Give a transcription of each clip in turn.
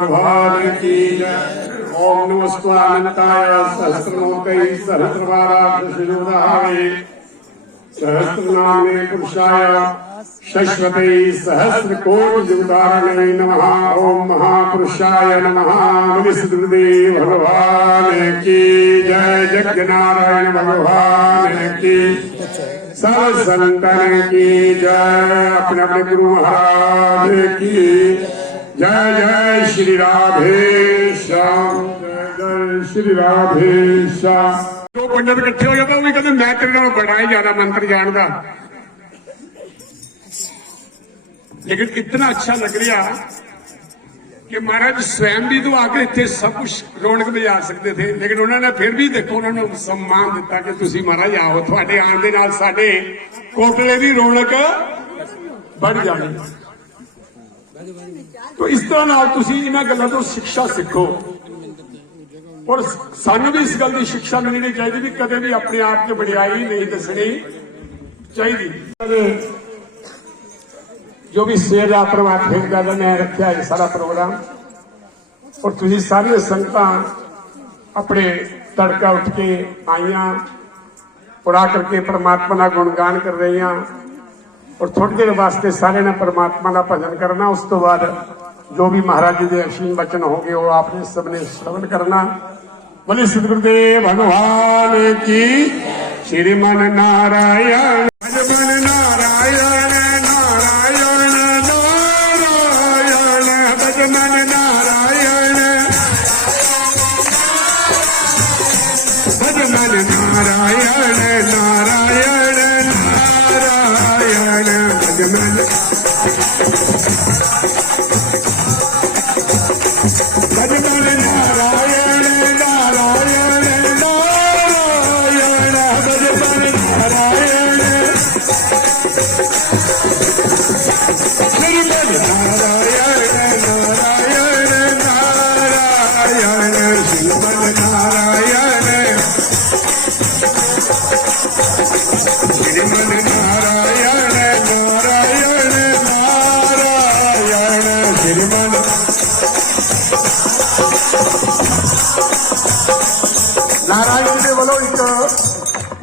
भगवान की जय। ओम नमस्ते सहस्रलोकै सहस्रवाराधि सहस्रनामे पुरुषाय शश्वते सहस्रकोटियुगधारिणे नमः। ओम महापुरुषाय नमः। बलिसुदेव भगवान की जय। यज्ञनारायण भगवान की, सब संतन की जय। अपने अपने गुरु महाराज की जय। जय श्री राधे श्याम, जय जय श्री राधे श्याम। दो पंडित इकट्ठे हो जाता भी कहते मैं तेरे नाल बड़ा ही ज्यादा मंत्र जानता, लेकिन इतना अच्छा लग रहा कि महाराज स्वयं भी तो आकर इतने सब कुछ रौनक बजा सकते थे, लेकिन उन्होंने फिर भी देखो उन्होंने सम्मान दिता कि तुसी महाराज आओ, थोड़े आने दे नाल साडे कोटले की रौनक बढ़ जानी। तो इस तरह नाल तुसी इन्हां गल्लां तो शिक्षा सीखो, और सानू भी इस गल की शिक्षा मिलनी चाहिए भी कदे भी अपने आप की वडियाई नहीं दसनी चाहिए। जो भी शेर आ परमात्मा की गल मैं रखा है सारा प्रोग्राम, और तुझी सारी संगत अपने तड़का उठ के आईया और आकर के परमात्मा का गुणगान कर रही, और थोड़ी देर वास्ते सारे ने परमात्मा का भजन करना। उस तो बाद जो भी महाराज जी के असीम वचन होंगे वो आपने सबने श्रवण करना। बोले सद्गुरुदेव भगवान की। श्रीमन नारायण भजमन नारायण नारायण नारायण भजमन नारायण भजमन नारायण नारायण नारायण भजमन भजमन नारायण नारायण नारायण भजमन नारायण श्रीमन नारायण नारायण नारायण श्रीमन नारायण श्रीमन नारायण नारायण नारायण श्रीमन। नारायण जी वालों एक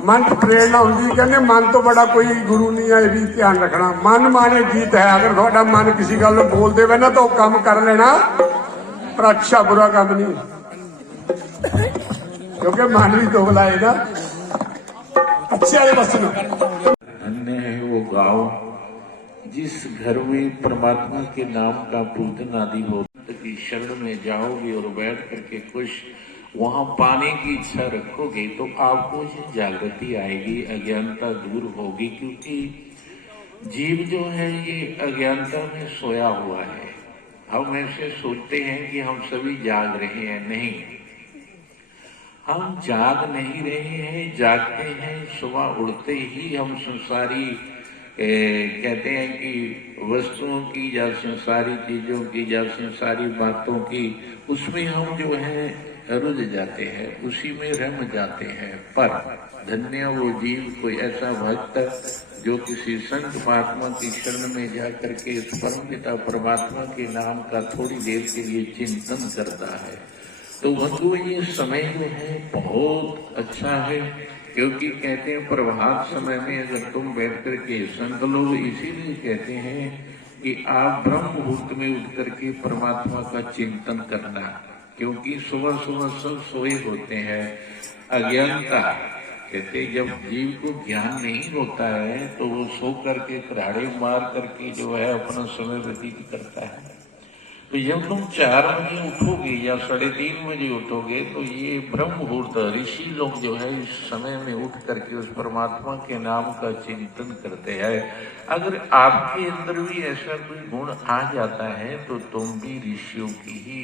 मन प्रेरणा होंगी, कहने मन तो बड़ा कोई गुरु नहीं है, भी ध्यान रखना। मन माने जीत है। अगर थोड़ा मन किसी गल बोल दे ना तो काम कर लेना, पर अच्छा बुरा काम नहीं, क्योंकि मन भी तो बुलाए ना अच्छे वाले बस। धन्य है वो गांव जिस घर में परमात्मा के नाम का पूजन आदि हो की शरण में जाओगे और बैठ करके कुछ वहां पाने की इच्छा रखोगे तो आपको ये जागृति आएगी, अज्ञानता दूर होगी। क्योंकि जीव जो है ये अज्ञानता में सोया हुआ है। हम ऐसे सोचते हैं कि हम सभी जाग रहे हैं, नहीं, हम जाग नहीं रहे हैं, जागते हैं। सुबह उड़ते ही हम संसारी कहते हैं कि वस्तुओं की या संसारी चीजों की या संसारी बातों की, उसमें हम जो है रुझ जाते हैं, उसी में रम जाते हैं। पर धन्य वो जीव, कोई ऐसा भक्त जो किसी संत महात्मा की शरण में जाकर के इस परम पिता परमात्मा के नाम का थोड़ी देर के लिए चिंतन करता है। तो बंधु ये समय जो है बहुत अच्छा है, क्योंकि कहते हैं प्रभात समय में अगर तुम बैठ करके संत लोग इसीलिए कहते हैं कि आप ब्रह्म मुहूर्त में उठ करके परमात्मा का चिंतन करना, क्योंकि सुबह सुबह सब सोए होते हैं। अज्ञानता कहते जब जीव को ज्ञान नहीं होता है तो वो सो करके कुल्हाड़े मार करके जो है अपना समय व्यतीत करता है। तो जब तुम 4 बजे उठोगे या 3:30 बजे उठोगे तो ये ब्रह्म मुहूर्त, ऋषि लोग जो है इस समय में उठ करके उस परमात्मा के नाम का चिंतन करते हैं। अगर आपके अंदर भी ऐसा कोई गुण आ जाता है तो तुम भी ऋषियों की ही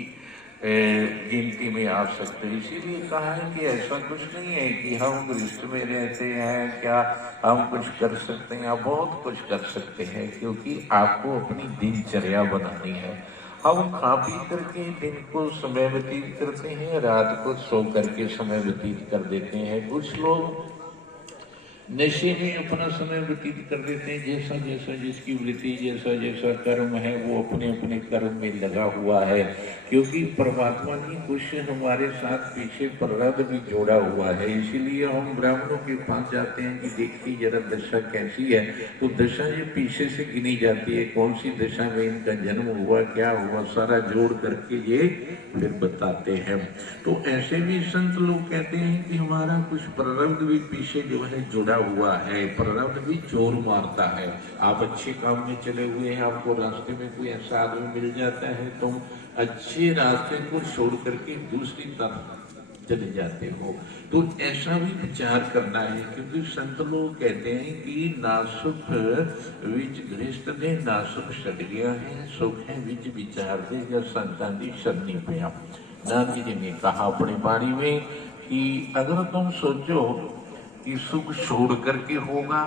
गिनती में आ सकते। इसीलिए कहा है कि ऐसा कुछ नहीं है कि हम गृहस्थ में रहते हैं, क्या हम कुछ कर सकते हैं? आप बहुत कुछ कर सकते हैं, क्योंकि आपको अपनी दिनचर्या बनानी है। हम खा पी करके दिन को समय व्यतीत करते हैं, रात को सो करके समय व्यतीत कर देते हैं। कुछ लोग नशे में अपना समय व्यतीत कर देते हैं। जैसा जैसा जिसकी वृत्ति, जैसा जैसा कर्म है, वो अपने अपने कर्म में लगा हुआ है। क्योंकि परमात्मा ने कुछ हमारे साथ पीछे प्रारब्ध भी जोड़ा हुआ है। इसीलिए हम ब्राह्मणों के पास जाते हैं कि देखिए जरा दशा कैसी है। तो दशा ये पीछे से गिनी जाती है, कौन सी दशा में इनका जन्म हुआ, क्या हुआ, सारा जोड़ करके ये फिर बताते हैं। तो ऐसे भी संत लोग कहते हैं कि हमारा कुछ प्रारब्ध भी पीछे जो है जुड़ा हुआ है, प्रारब्ध भी जोर मारता है। आप अच्छे काम में चले हुए हैं, आपको रास्ते में कोई ऐसा आदमी मिल जाता है, तुम अच्छे रास्ते को छोड़ करके दूसरी तरफ चले जाते हो। तो ऐसा भी विचार करना है, क्योंकि संत लोग कहते हैं कि नासुख विच गृहस्थ ने नासुख छड़ गया है, सुख है विच विचार दे या संतां दी शरणी पिया। गांधी जी ने कहा अपनी वाणी में कि अगर तुम सोचो कि सुख छोड़ करके होगा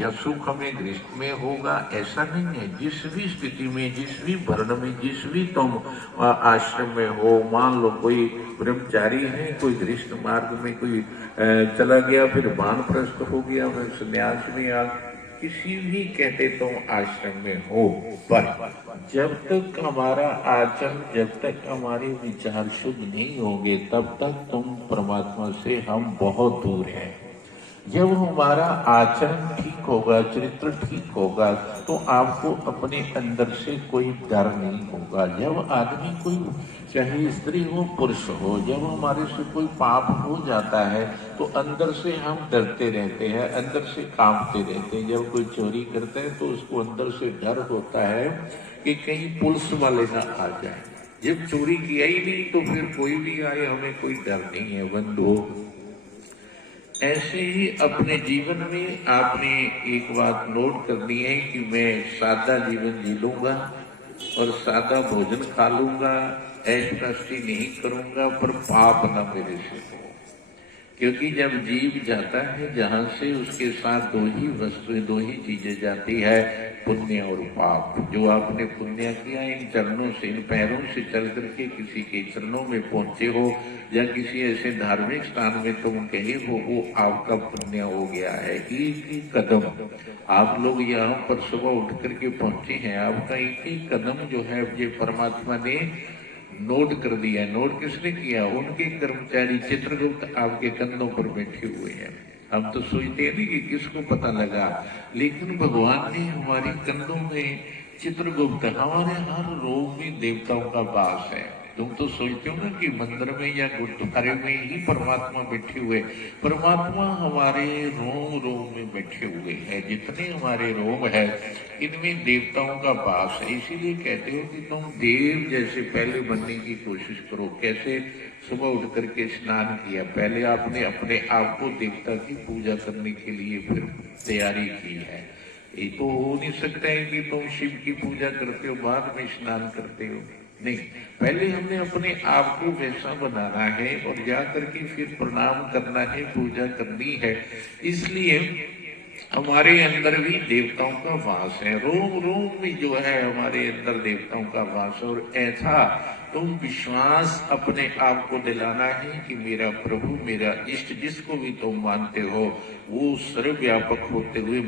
या सुख हमें गृहस्थ में होगा, ऐसा नहीं है। जिस भी स्थिति में, जिस भी वर्ण में, जिस भी तुम आश्रम में हो, मान लो कोई ब्रह्मचारी है, कोई गृहस्थ मार्ग में कोई चला गया, फिर वानप्रस्थ हो गया, फिर संन्यास में आ, किसी भी कहते तुम आश्रम में हो, पर जब तक हमारा आचरण, जब तक हमारे विचार शुद्ध नहीं होंगे, तब तक तुम परमात्मा से हम बहुत दूर हैं। जब हमारा आचरण ठीक होगा, चरित्र ठीक होगा, तो आपको अपने अंदर से कोई डर नहीं होगा। जब आदमी कोई, चाहे स्त्री हो पुरुष हो, जब हमारे से कोई पाप हो जाता है तो अंदर से हम डरते रहते हैं, अंदर से कांपते रहते हैं। जब कोई चोरी करता है तो उसको अंदर से डर होता है कि कहीं पुलिस वाले ना आ जाए। जब चोरी किया ही नहीं तो फिर कोई भी आए, हमें कोई डर नहीं है। बंधु, ऐसे ही अपने जीवन में आपने एक बात नोट करनी है कि मैं सादा जीवन जी लूंगा और सादा भोजन खा लूंगा, ऐश प्रस्ती नहीं करूंगा, पर पाप न मेरे से हो। क्योंकि जब जीव जाता है जहां से, उसके साथ दो ही वस्तुएं, दो ही चीजें जाती है, पुण्य और पाप। जो आपने पुण्य किया, इन चरणों से, इन पैरों से चल करके किसी के चरणों में पहुंचे हो, या किसी ऐसे धार्मिक स्थान में तुम गए हो, वो आपका पुण्य हो गया है। एक ही कदम आप लोग यहाँ पर सुबह उठ करके पहुंचे हैं, आपका एक ही कदम जो है ये परमात्मा ने नोट कर दिया। नोट किसने किया? उनके कर्मचारी चित्रगुप्त आपके कंधों पर बैठे हुए हैं। हम तो सोचते हैं कि किसको पता लगा, लेकिन भगवान ने हमारे कंधों में चित्रगुप्त, हमारे हर रोग में देवताओं का वास है। तुम तो सोचते हो ना कि मंदिर में या गुरुद्वारे में ही परमात्मा बैठे हुए। परमात्मा हमारे रोम रोम में बैठे हुए हैं। जितने हमारे रोम है, इनमें देवताओं का वास है। इसीलिए कहते हो कि तुम देव जैसे पहले बनने की कोशिश करो। कैसे? सुबह उठ करके स्नान किया, पहले आपने अपने आप को देवता की पूजा करने के लिए फिर तैयारी की है। ये तो हो नहीं सकता है कि तुम शिव की पूजा करते हो बाद में स्नान करते हो। नहीं, पहले हमने अपने आप को वैसा बनाना है और जा करके फिर प्रणाम करना है, पूजा करनी है। इसलिए हमारे अंदर भी देवताओं का वास है। रोम रोम में जो है हमारे अंदर देवताओं का वास। और ऐसा तुम विश्वास अपने आप को दिलाना है कि मेरा प्रभु, मेरा इष्ट, जिसको भी तुम मानते हो, वो सर्वव्यापक होते हुए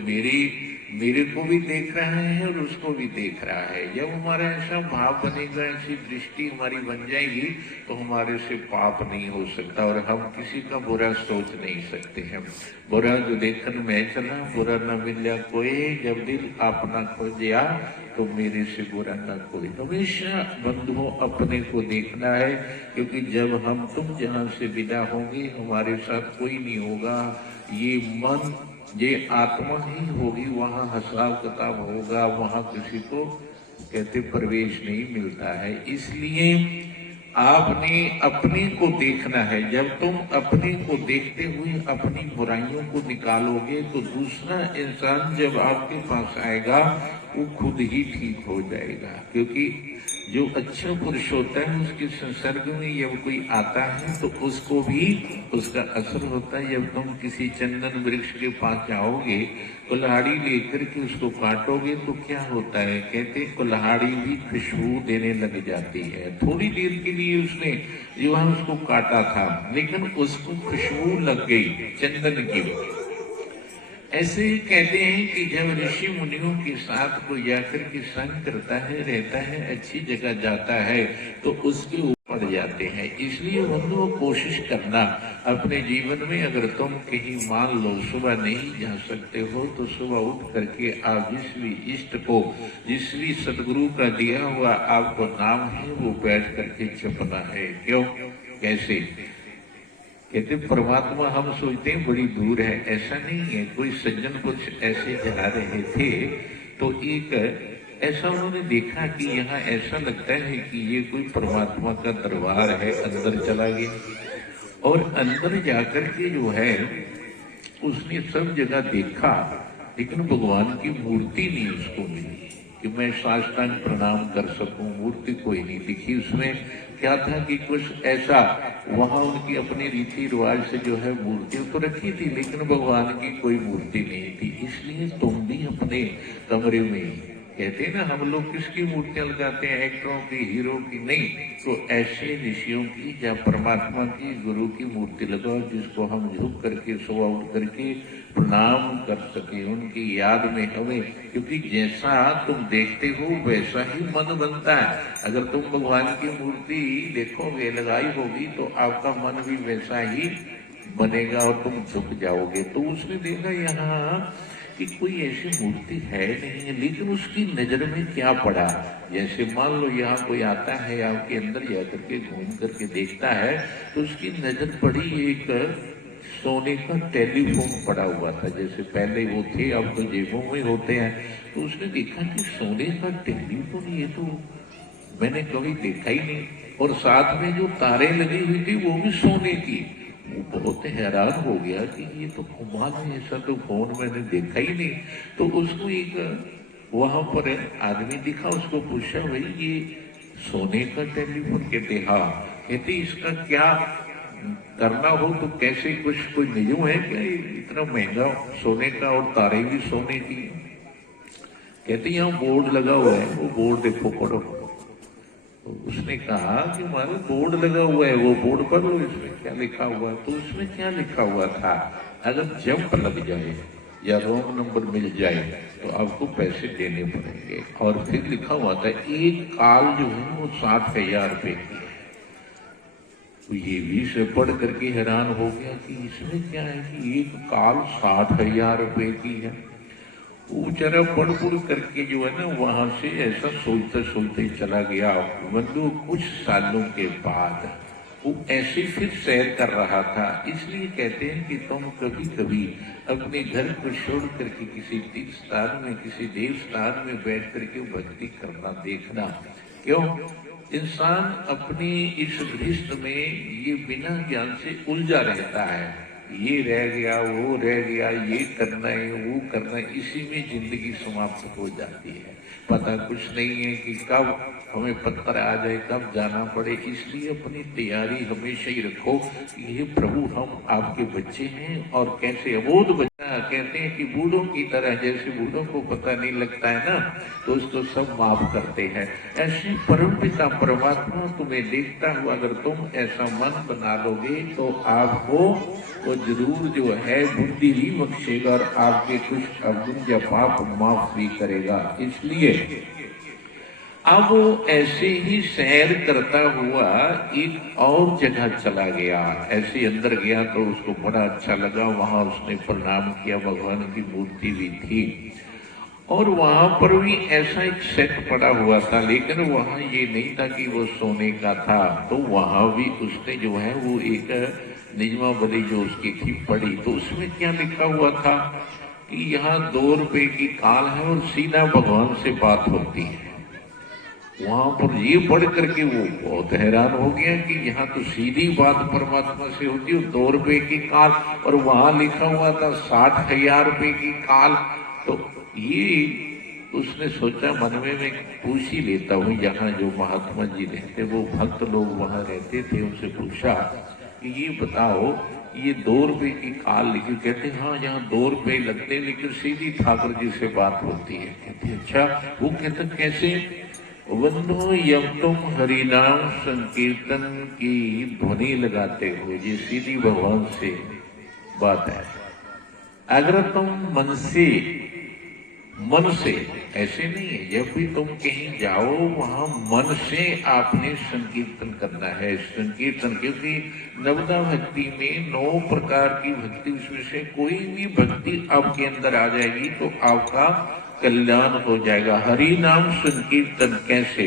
मेरे को भी देख रहा है और उसको भी देख रहा है। जब हमारा ऐसा भाव बनेगा, ऐसी दृष्टि हमारी बन जाएगी, तो हमारे से पाप नहीं हो सकता और हम किसी का बुरा सोच नहीं सकते हैं। बुरा जो देखन मैं चला, बुरा न मिल्या कोई, जब दिल अपना खोजिया तो मेरे से बुरा न कोई। हमेशा बंधुओं अपने को देखना है, क्योंकि जब हम तुम जहां से विदा होंगे, हमारे साथ कोई नहीं होगा। ये मन, ये आत्मा ही होगी, वहां हिसाब किताब होगा, वहां किसी को कहते प्रवेश नहीं मिलता है। इसलिए आपने अपने को देखना है। जब तुम अपने को देखते हुए अपनी बुराइयों को निकालोगे, तो दूसरा इंसान जब आपके पास आएगा वो खुद ही ठीक हो जाएगा। क्योंकि जो अच्छा पुरुष होता है, उसके संसर्ग में जब कोई आता है तो उसको भी उसका असर होता है। जब तुम किसी चंदन वृक्ष के पास जाओगे, कुल्हाड़ी लेकर के उसको काटोगे तो क्या होता है? कहते कुल्हाड़ी भी खुशबू देने लग जाती है। थोड़ी देर के लिए उसने जो है उसको काटा था, लेकिन उसको खुशबू लग गई चंदन की। ऐसे ही कहते हैं कि जब ऋषि मुनियों के साथ कोई जाकर के संग करता है, रहता है, अच्छी जगह जाता है तो उसके ऊपर पड़ जाते हैं। इसलिए बंधुओं कोशिश करना अपने जीवन में, अगर तुम कहीं मान लो सुबह नहीं जा सकते हो तो सुबह उठ करके आप जिस भी इष्ट को, जिस भी सदगुरु का दिया हुआ आपको नाम है वो बैठ करके जपना है। क्यों, कैसे? कहते परमात्मा हम सोचते हैं बड़ी दूर है, ऐसा नहीं है। कोई सज्जन कुछ ऐसे जा रहे थे तो एक ऐसा उन्होंने देखा कि यहाँ ऐसा लगता है कि ये कोई परमात्मा का दरबार है। अंदर चला गया और अंदर जाकर के जो है उसने सब जगह देखा, लेकिन भगवान की मूर्ति नहीं उसको मिली कि मैं साष्टांग प्रणाम कर सकूं। मूर्ति कोई नहीं दिखी। उसमें क्या था कि कुछ ऐसा वहां उनकी अपनी रीति रिवाज से जो है मूर्ति तो रखी थी, लेकिन भगवान की कोई मूर्ति नहीं थी। इसलिए तुम भी अपने कमरे में, कहते हैं ना हम लोग किसकी मूर्तियां लगाते हैं, एक्टरों की, हीरो की नहीं, तो ऐसे ऋषियों की या परमात्मा की, गुरु की मूर्ति लगाओ जिसको हम झुक करके सुबह उठ करके प्रणाम कर सके उनकी याद में हमें। क्योंकि जैसा तुम देखते हो वैसा ही मन बनता है। अगर तुम भगवान की मूर्ति देखोगे, लगाई होगी, तो आपका मन भी वैसा ही बनेगा और तुम झुक जाओगे। तो उसने देखा यहाँ कि कोई ऐसी मूर्ति है नहीं है, लेकिन उसकी नजर में क्या पड़ा। जैसे मान लो यहाँ कोई आता है, आपके अंदर जाकर के घूम करके देखता है तो उसकी नजर पड़ी एक सोने का टेलीफोन पड़ा हुआ था। जैसे पहले वो थे, अब तो जेबों में होते हैं। तो उसने देखा कि सोने का टेलीफोन, ये तो मैंने कभी देखा ही नहीं। और साथ में जो तारे लगी हुई थी वो भी सोने की। वो बहुत हैरान हो गया कि ये तो कमाल है, ऐसा तो फोन मैंने देखा ही नहीं। तो उसको एक वहां पर आदमी दिखा, उसको पूछा भाई ये सोने का टेलीफोन? कहते हाँ। कहते इसका क्या करना हो तो कैसे, कुछ कोई नियम है क्या इतना महंगा सोने का और तारे भी सोने की? कहते यहाँ बोर्ड लगा हुआ है, वो बोर्ड देखो, पढ़ो। तो उसने कहा कि मानो बोर्ड लगा हुआ है, वो बोर्ड पढ़ लो, इसमें क्या लिखा हुआ है। तो उसमें क्या लिखा हुआ था, अगर जंप लग जाए या रॉन्ग नंबर मिल जाए तो आपको पैसे देने पड़ेंगे। और फिर लिखा हुआ था एक काल जो है वो 60,000 रुपए की है। तो ये भी से पढ़ करके हैरान हो गया कि इसमें क्या है कि एक काल 60,000 रुपए की है। वो जरा पढ़ करके जो है ना वहां से ऐसा सोचते सोचते चला गया। बंधु कुछ सालों के बाद वो ऐसे फिर सैर कर रहा था। इसलिए कहते हैं कि तुम कभी कभी अपने घर को छोड़ करके किसी तीर्थ स्थान में, किसी देव स्थान में बैठ करके भक्ति करना देखना। क्यों? इंसान अपनी इस गृहस्थ में ये बिना ज्ञान से उलझा रहता है। ये रह गया, वो रह गया, ये करना है, वो करना है, इसी में जिंदगी समाप्त हो जाती है। पता कुछ नहीं है कि कब हमें पत्थर आ जाए, कब जाना पड़े। इसलिए अपनी तैयारी हमेशा ही रखो कि हे प्रभु हम आपके बच्चे हैं। और कैसे अबोध बच्चा, कहते हैं कि बूढ़ों की तरह, जैसे बूढ़ों को पता नहीं लगता है ना तो उसको सब माफ करते हैं। ऐसे परमपिता परमात्मा तुम्हें देखता हुआ अगर तुम ऐसा मन बना लोगे तो आपको तो जरूर जो है बुद्धि भी बख्शेगा और आपके कुछ अवगुण या पाप माफ भी करेगा। इसलिए अब वो ऐसे ही सैर करता हुआ एक और जगह चला गया। ऐसे अंदर गया तो उसको बड़ा अच्छा लगा। वहां उसने प्रणाम किया, भगवान की मूर्ति भी थी और वहां पर भी ऐसा एक सेट पड़ा हुआ था, लेकिन वहां ये नहीं था कि वो सोने का था। तो वहां भी उसने जो है वो एक निजमावली जो उसकी थी पढ़ी। तो उसमें क्या लिखा हुआ था कि यहाँ 2 रुपए की काल है और सीधा भगवान से बात होती है। वहां पर ये पढ़ करके वो बहुत हैरान हो गया कि यहाँ तो सीधी बात परमात्मा से होती है, 2 रुपए की काल, और वहां लिखा हुआ था 60,000 रुपए की काल। तो ये उसने सोचा मन में मैं पूछ ही लेता हूँ। यहाँ जो महात्मा जी रहते, वो भक्त लोग वहां रहते थे, उनसे पूछा कि ये बताओ ये 2 रुपए की काल लिखी? कहते हाँ यहाँ 2 रुपए लगते, लेकिन सीधी ठाकुर जी से बात होती है। कहते अच्छा। वो कहते कैसे? बंधु जब तुम हरिनाम संकीर्तन की ध्वनि लगाते हो, ये सीधी भगवान से बात है। अगर तुम मन से ऐसे नहीं है, जब भी तुम कहीं जाओ वहां मन से आपने संकीर्तन करना है। संकीर्तन, क्योंकि नवदा भक्ति में 9 प्रकार की भक्ति, उसमें से कोई भी भक्ति आपके अंदर आ जाएगी तो आपका कल्याण हो जाएगा। हरि नाम संकीर्तन कैसे?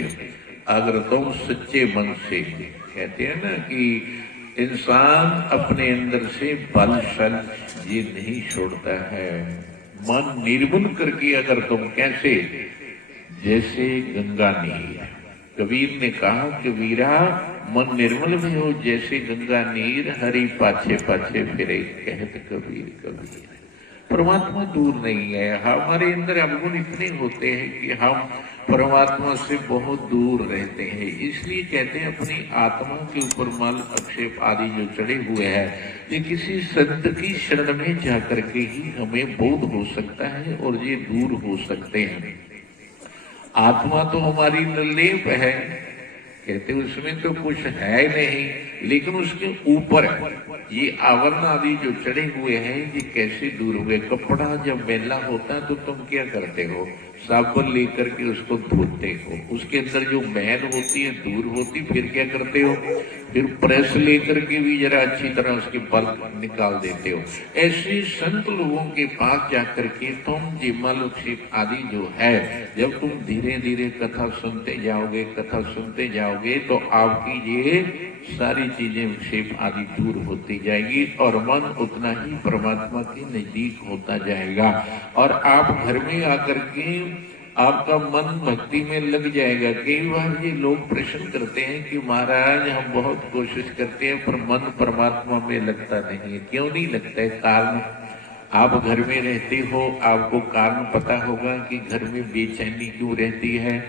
अगर तुम सच्चे मन से, कहते हैं ना कि इंसान अपने अंदर से बल सल ये नहीं छोड़ता है, मन निर्मल करके अगर तुम कैसे, जैसे गंगा नीर। कबीर ने कहा कि वीरा मन निर्मल भी हो जैसे गंगा नीर, हरि पाछे पाछे फिरे, कहत कबीर कबीर। परमात्मा दूर नहीं है, हमारे अंदर अवगुण इतने होते हैं कि हम परमात्मा से बहुत दूर रहते हैं। इसलिए कहते हैं अपनी आत्मा के ऊपर मल अक्षेप आदि जो चढ़े हुए हैं, ये किसी संत की शरण में जाकर के ही हमें बोध हो सकता है और ये दूर हो सकते हैं। आत्मा तो हमारी निर्लेप है, कहते उसमें तो कुछ है नहीं, लेकिन उसके ऊपर ये आवरण आदि जो चढ़े हुए हैं ये कैसे दूर हुए। कपड़ा जब मैला होता है तो तुम क्या करते हो? साबुन लेकर के उसको धोते हो, उसके अंदर जो मैल होती है दूर होती, फिर क्या करते हो? फिर प्रेस लेकर के भी जरा अच्छी तरह उसके बल निकाल देते हो। ऐसे संत लोगों के पास जाकर के तुम जिमल क्षेप आदि जो है, जब तुम धीरे धीरे कथा सुनते जाओगे तो आपकी ये सारी चीजें विक्षेप आदि दूर होती जाएगी और मन उतना ही परमात्मा के नजदीक होता जाएगा। और आप घर में आकर के आपका मन भक्ति में लग जाएगा। कई बार ये लोग प्रश्न करते हैं कि महाराज हम बहुत कोशिश करते हैं पर मन परमात्मा में लगता नहीं है, क्यों नहीं लगता है? कारण, आप घर में रहते हो, आपको कारण पता होगा कि घर में बेचैनी क्यों रहती है।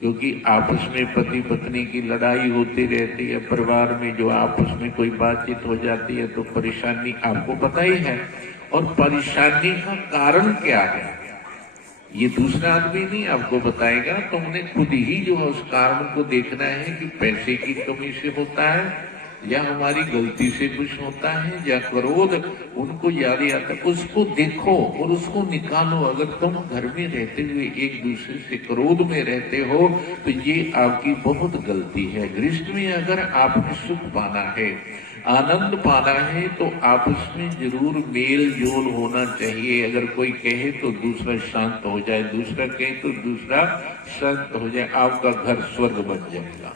क्योंकि आपस में पति पत्नी की लड़ाई होती रहती है, परिवार में जो आपस में कोई बातचीत हो जाती है तो परेशानी आपको पता ही है। और परेशानी का कारण क्या है ये दूसरा आदमी नहीं आपको बताएगा, तुमने खुद ही जो है उस कारण को देखना है कि पैसे की कमी से होता है या हमारी गलती से कुछ होता है या क्रोध उनको याद आता है, उसको देखो और उसको निकालो। अगर तुम घर में रहते हुए एक दूसरे से क्रोध में रहते हो तो ये आपकी बहुत गलती है। गृहस्थ में अगर आपने सुख पाना है, आनंद पाना है तो आपस में जरूर मेल जोल होना चाहिए। अगर कोई कहे तो दूसरा शांत हो जाए, दूसरा कहे तो दूसरा शांत हो जाए, आपका घर स्वर्ग बन जाएगा।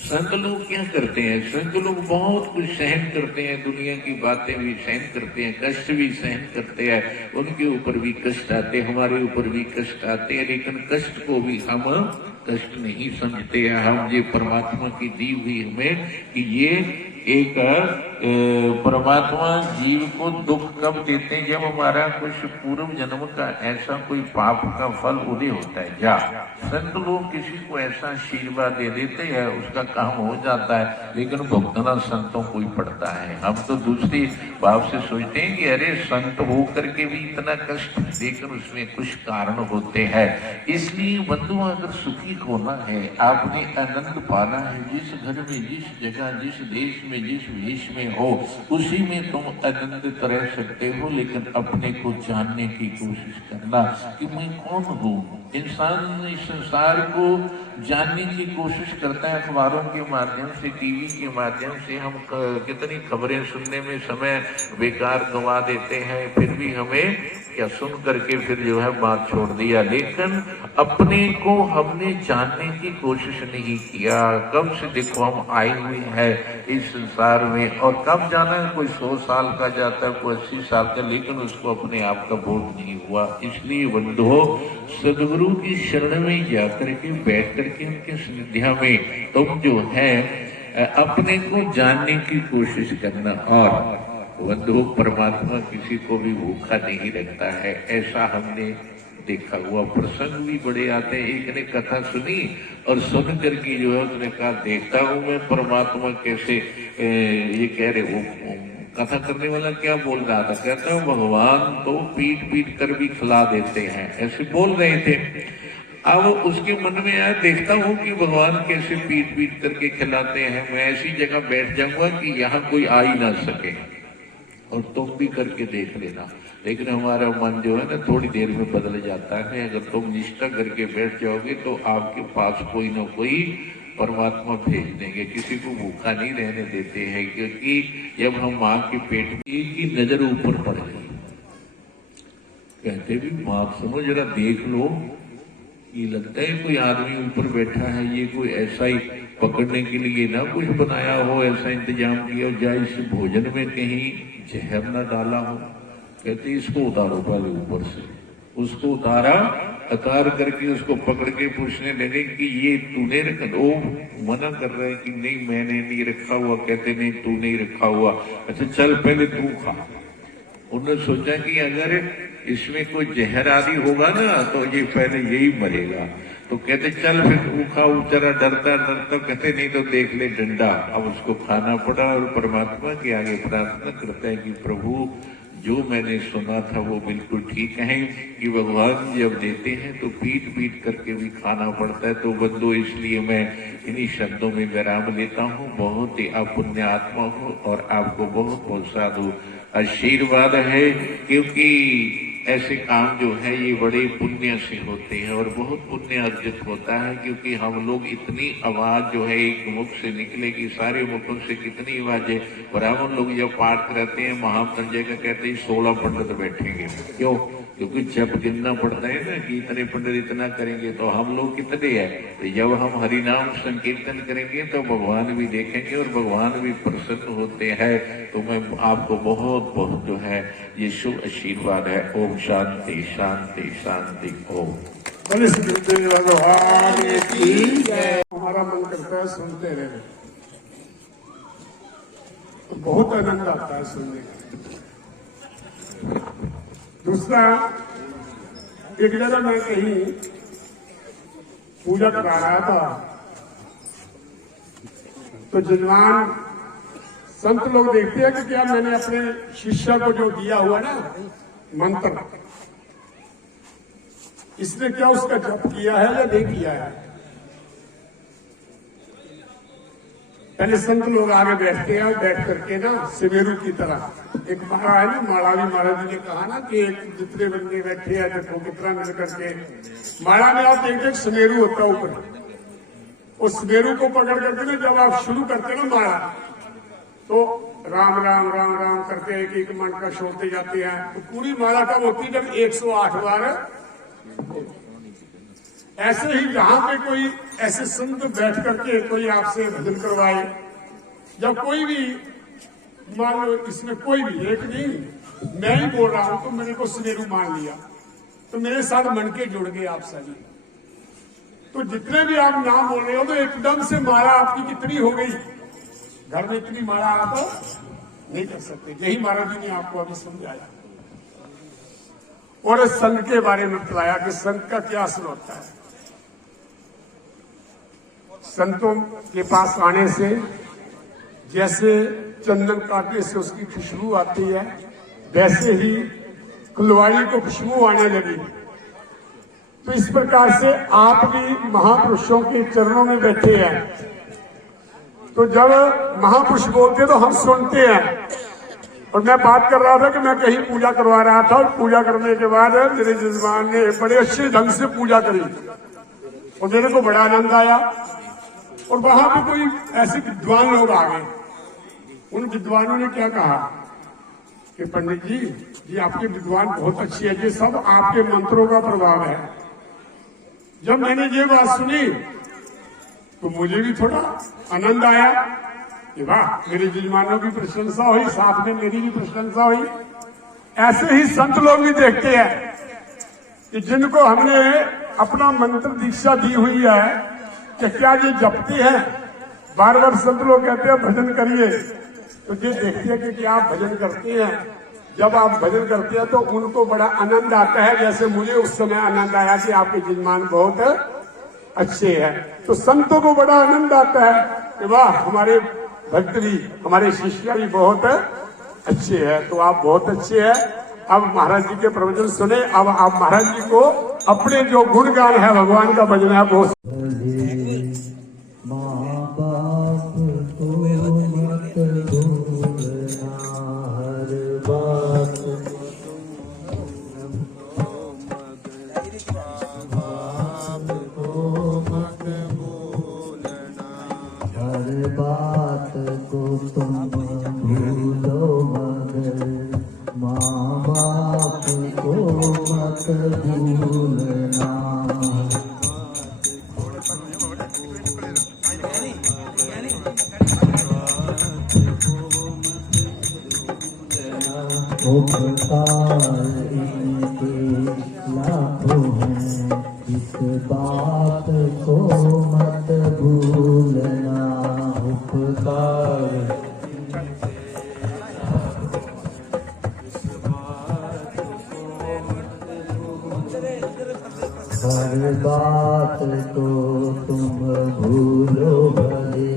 संत लोग क्या करते हैं? संत लोग बहुत कुछ सहन करते हैं, दुनिया की बातें भी सहन करते हैं, कष्ट भी सहन करते हैं। उनके ऊपर भी कष्ट आते हैं, हमारे ऊपर भी कष्ट आते हैं, लेकिन कष्ट को भी हम कष्ट नहीं समझते हैं। हम ये परमात्मा की दी हुई हमें कि ये एक परमात्मा जीव को दुख कब देते हैं? जब हमारा कुछ पूर्व जन्म का ऐसा कोई पाप का फल उदय होता है। जा संत लोग किसी को ऐसा आशीर्वाद दे देते हैं, उसका काम हो जाता है, लेकिन भुगतना संतों को ही पड़ता है। हम तो दूसरी भाव से सोचते हैं कि अरे संत हो करके भी इतना कष्ट, लेकिन उसमें कुछ कारण होते हैं। इसलिए बंधु अगर सुखी होना है, आपने आनंद पाना है, जिस घर में, जिस जगह, जिस देश में, जिस वेश में हो, उसी में तुम आनंदित रह सकते हो। लेकिन अपने को जानने की कोशिश करना कि मैं कौन हूँ। इंसान इस संसार को जानने की कोशिश करता है, अखबारों के माध्यम से, टीवी के माध्यम से। हम कितनी खबरें सुनने में समय बेकार गंवा देते हैं, फिर भी हमें क्या सुन करके फिर जो है बात छोड़ दिया। लेकिन अपने को हमने जानने की कोशिश नहीं किया। कब से देखो हम आए हुए हैं इस संसार में, और कब जाना है, कोई 100 साल का जाता है, कोई 80 साल का, लेकिन उसको अपने आप का बोध नहीं हुआ। इसलिए बंधुओं, सदगुरु की शरण में जाकर के बैठ करके उनके सानिध्य में तुम जो है अपने को जानने की कोशिश करना। और बंधु, परमात्मा किसी को भी भूखा नहीं रखता है, ऐसा हमने देखा हुआ। प्रसंग भी बड़े आते हैं। एक ने कथा सुनी और सुन करके जो है उसने कहा, देखता हूं मैं परमात्मा कैसे, ये कह रहे वो कथा करने वाला क्या बोल रहा था, कहता हूँ भगवान तो पीट पीट कर भी खिला देते हैं, ऐसे बोल रहे थे। अब उसके मन में आया, देखता हूँ कि भगवान कैसे पीट पीट करके खिलाते हैं, मैं ऐसी जगह बैठ जाऊंगा कि यहाँ कोई आ ही ना सके। और तुम भी करके देख लेना। लेकिन हमारा मन जो है ना थोड़ी देर में बदल जाता है। अगर तुम निष्ठा करके बैठ जाओगे तो आपके पास कोई ना कोई परमात्मा भेज देंगे। किसी को भूखा नहीं रहने देते हैं, क्योंकि जब हम माँ के पेट में की नजर ऊपर पड़ गई, कहते भी बात सुनो जरा देख लो, ये लगता है कोई आदमी ऊपर बैठा है, ये कोई ऐसा ही पकड़ने के लिए ना कुछ बनाया हो, ऐसा इंतजाम किया हो, जाए इस भोजन में कहीं जहर ना डाला हो। कहते इसको उतारो पहले ऊपर से। उसको उतार करके उसको पकड़ के पूछने लगे कि ये तूने रखा? वो मना कर रहा है कि नहीं मैंने नहीं रखा हुआ। कहते नहीं तू नहीं रखा हुआ। अच्छा चल पहले तू खा। उन्होंने सोचा कि अगर इसमें कोई जहर आदि होगा ना तो ये पहले यही मरेगा। तो कहते चल फिर तू खा। उचारा डरता कहते नहीं तो देख ले डंडा। अब उसको खाना पड़ा और परमात्मा के आगे प्रार्थना करता है कि प्रभु जो मैंने सुना था वो बिल्कुल ठीक है कि भगवान जब देते हैं तो पीट करके भी खाना पड़ता है। तो बंधु इसलिए मैं इन्हीं शब्दों में विराम लेता हूँ। बहुत ही आप पुण्य आत्मा हो और आपको बहुत बहुत साधु आशीर्वाद है, क्योंकि ऐसे काम जो है ये बड़े पुण्य से होते हैं और बहुत पुण्य अर्जित होता है। क्योंकि हम लोग इतनी आवाज जो है एक मुख से निकलेगी, सारे मुखों से कितनी आवाजें। ब्राह्मण लोग जब पाठ कराते हैं महामृत्युंजय का कहते हैं 16 पंडित बैठेंगे। क्यों? क्योंकि जब गिनना पड़ता है ना कि इतने पंडित इतना करेंगे तो हम लोग कितने हैं। तो जब हम हरिनाम संकीर्तन करेंगे तो भगवान भी देखेंगे और भगवान भी प्रसन्न होते हैं। तो मैं आपको बहुत बहुत जो है ये शुभ आशीर्वाद है। ओम शांति शांति शांति ओम। भगवान की जय। हमारा मन करता है सुनते रहे, तो बहुत आनंद आता है सुनने का। दूसरा, एक जगह मैं कहीं पूजा करा रहा था तो जजमान संत लोग देखते हैं कि क्या मैंने अपने शिष्य को जो दिया हुआ ना मंत्र, इसने क्या उसका जप किया है या नहीं किया है। पहले संत लोग आगे बैठते हैं, बैठ करके ना सिमेरू की तरह एक माला है ना, मालावी महाराज जी ने कहा ना कि एक जितने बंदे बैठे हैं देखो कितना मिल करके माला में आप देखते सिमेरू होता है ऊपर। उस सिमेरू को पकड़ करके ना जब आप शुरू करते ना माला तो राम राम राम राम करके एक एक मन का छोड़ते जाते हैं। तो पूरी माला कब होती है? जब 108 बार। ऐसे ही जहां पे कोई ऐसे संत बैठ करके कोई आपसे भजन करवाए, जब कोई भी मान लो इसमें कोई भी एक नहीं मैं ही बोल रहा हूं तो मेरे को सुनेरू मान लिया तो मेरे साथ मन के जुड़ गए आप सभी। तो जितने भी आप नाम बोल रहे हो तो एकदम से माला आपकी कितनी हो गई। घर में इतनी माला आप नहीं कर सकते। यही महाराज जी ने आपको अभी समझाया और संघ के बारे में बताया कि संघ का क्या असर होता है। संतों के पास आने से जैसे चंदन काटे से उसकी खुशबू आती है, वैसे ही कुलवाड़ी को खुशबू आने लगी। तो इस प्रकार से आप भी महापुरुषों के चरणों में बैठे हैं, तो जब महापुरुष बोलते तो हम सुनते हैं। और मैं बात कर रहा था कि मैं कहीं पूजा करवा रहा था और पूजा करने के बाद मेरे जजमान ने बड़े अच्छे ढंग से पूजा करी और मेरे को बड़ा आनंद आया। और वहां पे कोई ऐसे विद्वान लोग आ गए। उन विद्वानों ने क्या कहा कि पंडित जी आपके विद्वान बहुत अच्छे हैं, ये सब आपके मंत्रों का प्रभाव है। जब मैंने ये बात सुनी तो मुझे भी थोड़ा आनंद आया कि वाह मेरे जजमानों की प्रशंसा हुई, साथ में मेरी भी प्रशंसा हुई। ऐसे ही संत लोग भी देखते हैं कि जिनको हमने अपना मंत्र दीक्षा दी हुई है कि क्या ये जपते हैं। बार बार संत लोग कहते हैं भजन करिए, तो ये देखते हैं कि क्या आप भजन करते हैं। जब आप भजन करते हैं तो उनको बड़ा आनंद आता है, जैसे मुझे उस समय आनंद आया कि आपके जजमान बहुत अच्छे हैं। तो संतों को बड़ा आनंद आता है कि वाह हमारे भक्त भी, हमारे शिष्य भी बहुत अच्छे हैं। तो आप बहुत अच्छे हैं। अब महाराज जी के प्रवचन सुने। अब आप महाराज जी को अपने जो गुणगान है भगवान का भजन है वो माँ बाप को मत भूलना, हर तुम भूलो मगर माँ बाप को मत भूलना। उपकार इनके लाखों हैं, इस बात को मत भूलना। उपकार हर बात को तुम भूलो भले,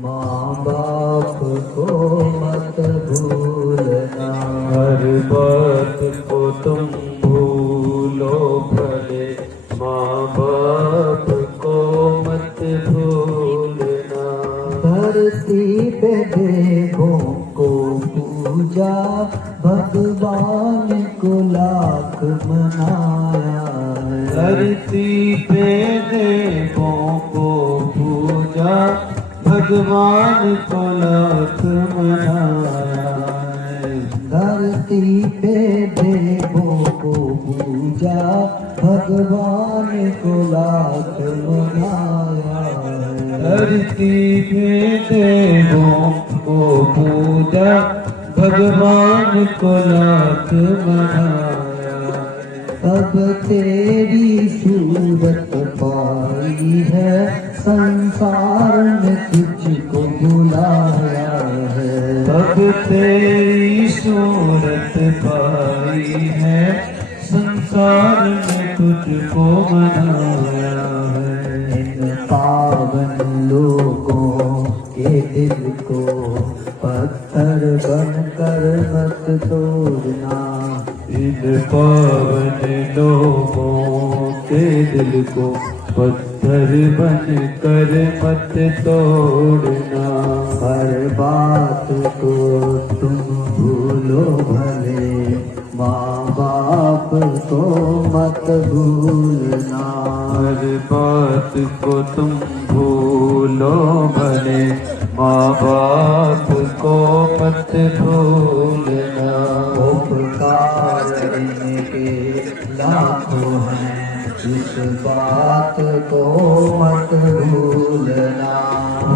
माँ बाप को मत भूलना। हर बात को तुम भूलो भले, माँ बाप को मत भूलना। धरती पे देवों को पूजा, भगवान को लाख मनाया है। धरती पे देवों को पूजा, भगवान को लाख मनाया है। धरती पे देवों को पूजा, भगवान को लाख मनाया है। धरती पे देवों को पूजा, भगवान को लाख मनाया है। अब तेरी सूरत पाई है, संसार में तुझको बुलाया है। अब तेरी सूरत पाई है, संसार में तुझको मनाया है। इन पावन लोगों के दिल को पत्थर बनकर मत तोड़ना। इन पावन लोगों के दिल को पत्थर बन कर मत तोड़ना। हर बात को तुम भूलो भले, माँ बाप को मत भूलना। हर बात को तुम भूलो भले, माँ बाप को मत भूलना। उपकार इनके लाखों हैं, इस बात को मत भूलना।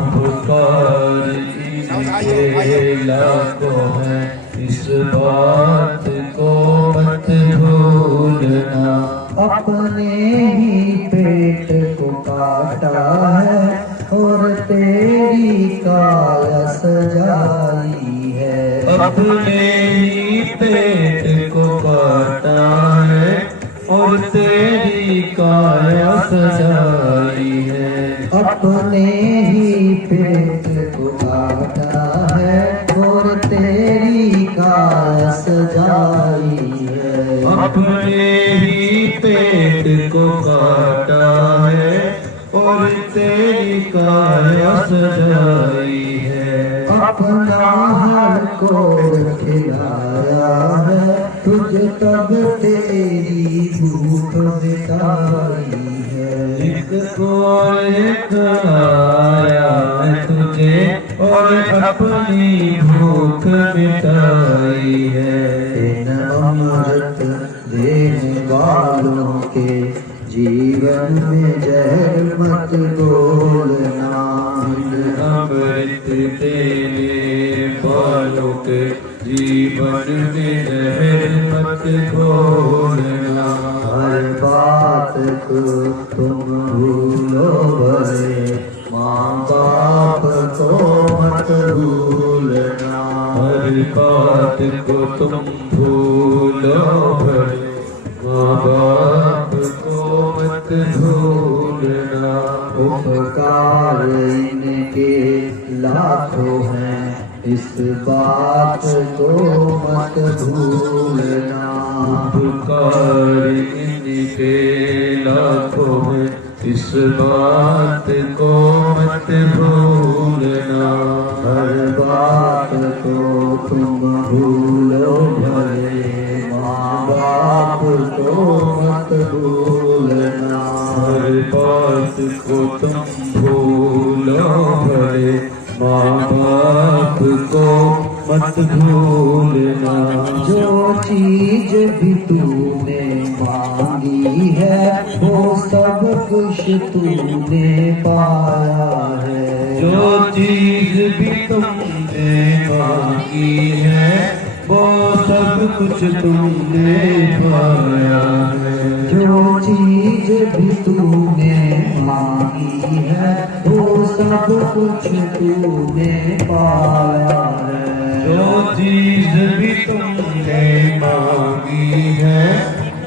उपकार इनके लाखों हैं, इस बात को मत भूलना। अपने ही पेट को काटा है और तेरी काया सजाई है। अपने ही पेट को काटा है और तेरी काया सजाई है। अपने ही पेट को काटा है और तेरी काया सजाई है। अपने ही पेट को काटा है और तेरी काया सजाई है। अपना हर को खिलाया है, तुझे तब तेरी भूख मिटाई है। एक को एक आया है तुझे और अपनी भूख मिटाई है। इन अमृत देने वालों के जीवन में जहर मत घोलना। अमृत देने वालों के जीवन में जहर मत घोलना। हर बात को तुम भूलो भले, माँ बाप को मत भूलना। हर बात को तुम भूलो भले, माँ बाप को मत भूलना। उपकार इनके लाखों हैं, इस बात को मत भूलना। उपकार इनके लाखों हैं, इस बात को मत भूलना। हर बात को तुम भूलो भले, माँ बाप को मत भूलना। हर बात को तुम भूलो भले, माँ बाप मत भूलना। जो चीज भी तूने मांगी है वो सब कुछ तूने पाया है। जो चीज भी तुमने मांगी है वो सब कुछ तुमने पाया है। जो चीज भी तूने मांगी है वो सब कुछ तूने पाया है। जो चीज भी तुमने मांगी है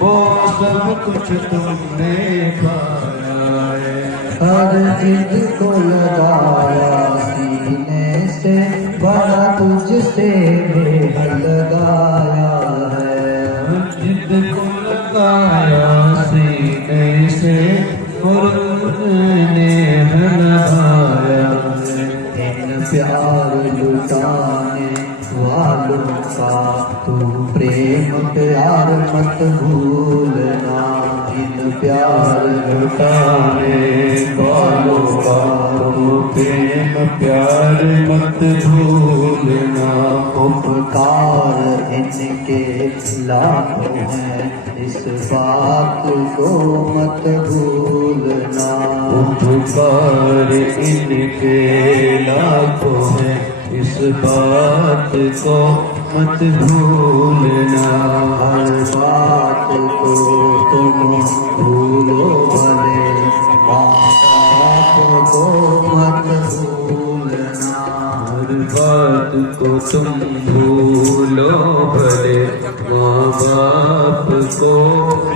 वो सब कुछ तुमने पाया है। हर जिद को लगाया सीने से बड़ा तुझसे मेल लगाया है। जिद को लगाया सीने से और ने लगाया है। इन प्यार लुटाने वालों का तू प्रेम प्यार मत भूलना। इन प्यार लुटाने वालों का तुम प्रेम प्यार मत भूलना। उपकार इनके लाखों हैं इस बात को मत भूलना। उपकार इनके लाखों हैं इस बात को मत भूलना। हर बात को तुम भूलो भले माँ बाप को मत भूलना। हर बात को तुम भूलो भले माँ बाप को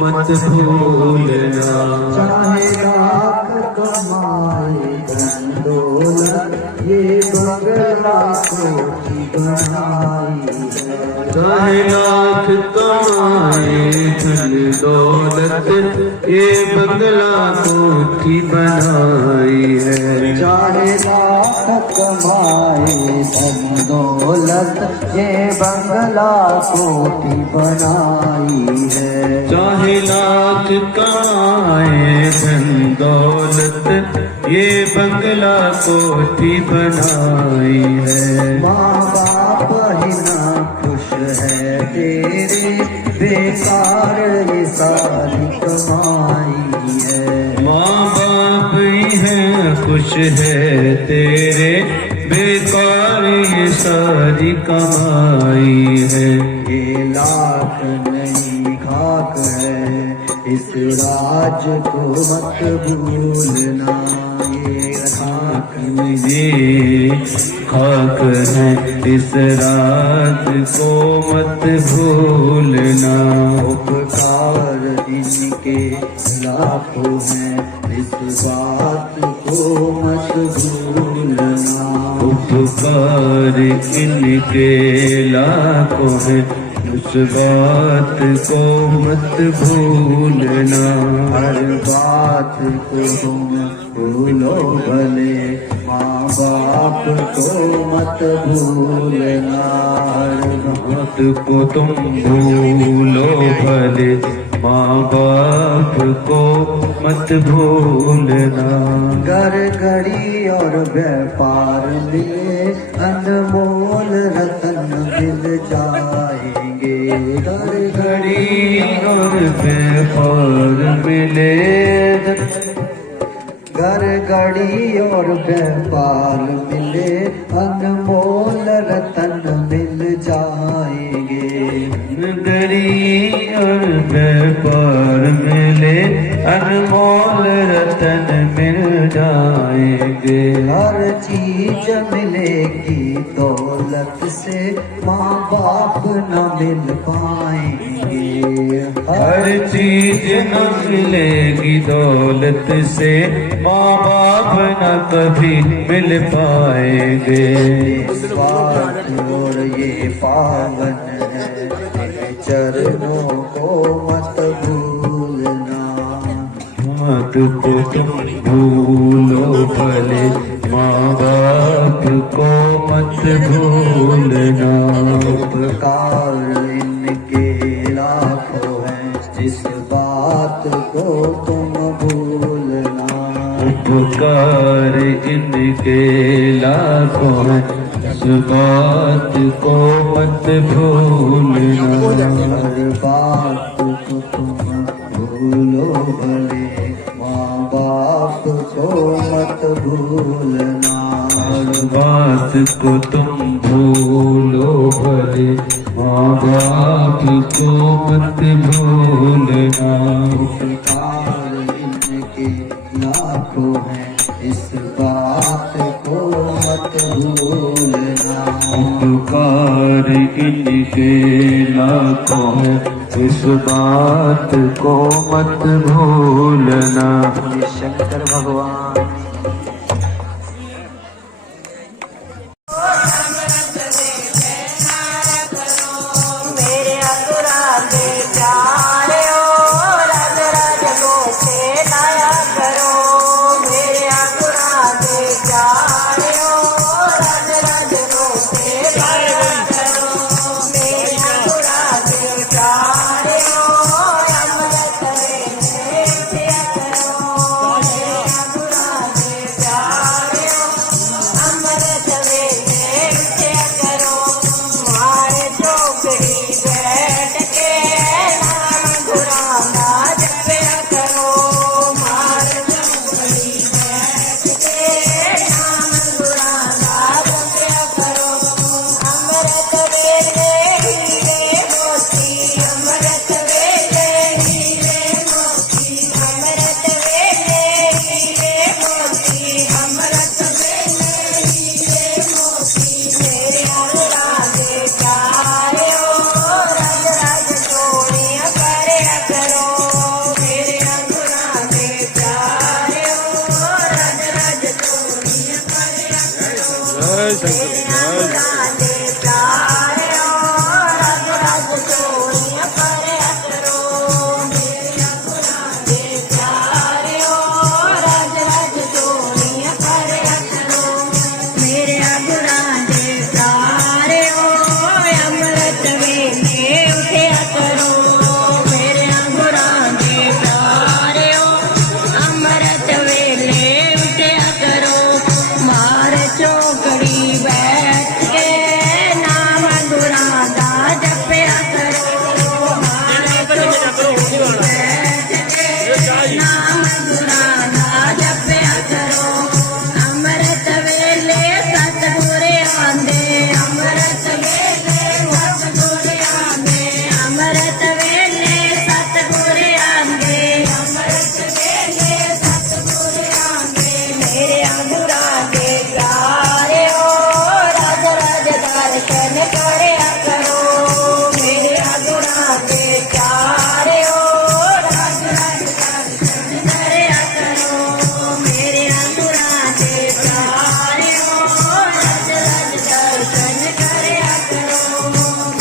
मत भूलना। चाहे लाख कमाए धन दौलत ये बंगला कोठी बनाई है। चाहे लाख कमाए धन दौलत ये बंगला कोठी बनाई है। चाहे लाख कमाए धन दौलत ये बंगला कोठी बनाई है। चाहे लाख कमाए धन दौलत ये बंगला कोठी बनाई है। माँ बाप ही ना खुश है तेरे बेकार ये सारी कमाई है। माँ बाप ही है खुश है तेरे बेकार ये सारी कमाई है। ये लाख नहीं खाक है इस राज को मत भूलना। ये खाक ये खाक है इस रात को मत भूलना। उपकार इनके लाखों हैं इस बात को मत भूलना। उपकार इनके लाखों हैं उस बात को मत भूलना। हर बात को तुम भूलो भले माँ बाप को मत भूलना। हर बात को तुम भूलो भले माँ बाप को मत भूलना। घर घड़ी और व्यापार मिले अनमोल रतन मिल जाएंगे। घर घड़ी और व्यापार मिले घर घड़ी और व्यापार मिले अनमोल रतन मिल जाएंगे। घड़ी और व्यापार मिले अनमोल रतन मिल जाएंगे। हर चीज मिलेगी दौलत से माँ बाप न मिल पाएंगे। हर चीज न मिलेगी दौलत से माँ बाप न कभी मिल पाएंगे। इस बात और ये पावन है इन चरणों को मत भूलना। मत को तुम भूलो भले माँ बाप को मत भूलना। उपकार इनके लाखों हैं इस बात को तुम भूलना। उपकार इनके लाखों हैं इस बात को मत भूलना। हर बात को तुम भूलो भले, माँ बाप को मत भूलना। हर बात को तुम भूलो भले, माँ बाप को मत भूलना। उपकार इनके लाखों हैं, इस बात को मत भूलना। उपकार इनके लाखों हैं, इस बात को मत भूलना। शंकर भगवान मेरे अनुरागे प्यारे ओ रज रज गोते लाया करो। मेरे अनुरागे प्यारे ओ रज रज गोते लाया करो। मेरे अनुरागे प्यारे ओ अमृत वेले पिया करो। मेरे अनुरागे प्यारे ओ अमृत वेले पिया करो। मारे चौकड़ी बैठ के नाम गुराना जपया करो। मारे चौकड़ी बैठ के नाम गुराना जपया करो। अमृत वेले हीरे मोती, अमृत वेले हीरे मोती, अमृत वेले हीरे मोती, अमृत वेले हीरे मोती। मेरे अनुरागे प्यारे ओ रज रज जोड़ियां करया करो। मेरे अनुरागे प्यारे ओ रज रज जोड़ियां करया करो। मेरे अनुरागे प्यारे ओ रज रज जोड़ियां करया करो। मेरे अनुरागे प्यारे ओ रज रज जोड़ियां करया करो। मेरे अनुरागे प्यारे ओ अमृत वेले उठया करो। मेरे अनुरागे प्यारे ओ अमृत वेले उठया करो। मार चौकड़ी बैठ के नाम गुराना जपया करो। मार चौकड़ी बैठ के नाम गुराना जपया करो। अमृत वेले सतगुर आंदे, अमृत वेले सतगुर आंदे, अमृत वेले सतगुर आंदे, अमृत वेले सतगुर आंदे। मेरे अनुरागे प्यारे ओ रज रज दर्शन करया करो। मेरे अनुरागे प्यारे ओ रज रज दर्शन करया करो। मेरे अनुरागे प्यारे ओ रज रज दर्शन करया करो।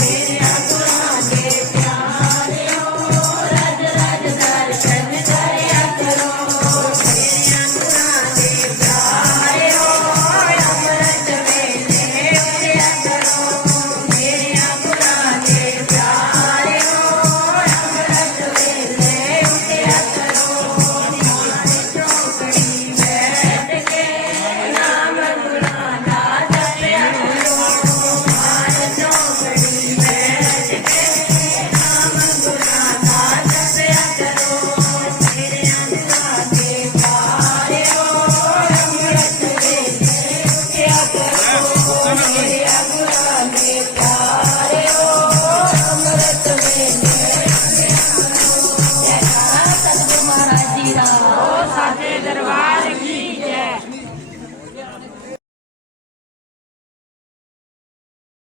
मेरे अनुरागे प्यारे ओ रज रज दर्शन करया करो। मेरे अनुरागे प्यारे ओ अमृत वेले उठया करो। मेरे अनुरागे प्यारे ओ अमृत वेले उठया करो। मारे चौकड़ी बैठ के नाम गुराना जपया करो। मारे चौकड़ी बैठ के नाम गुराना जपया करो। मेरे अनुरागे प्यारे ओ अमृत वेले उठया करो। मेरे अनुरागे प्यारे ओ अमृत वेले उठया करो। जय सतगुरु महाराज जी राम।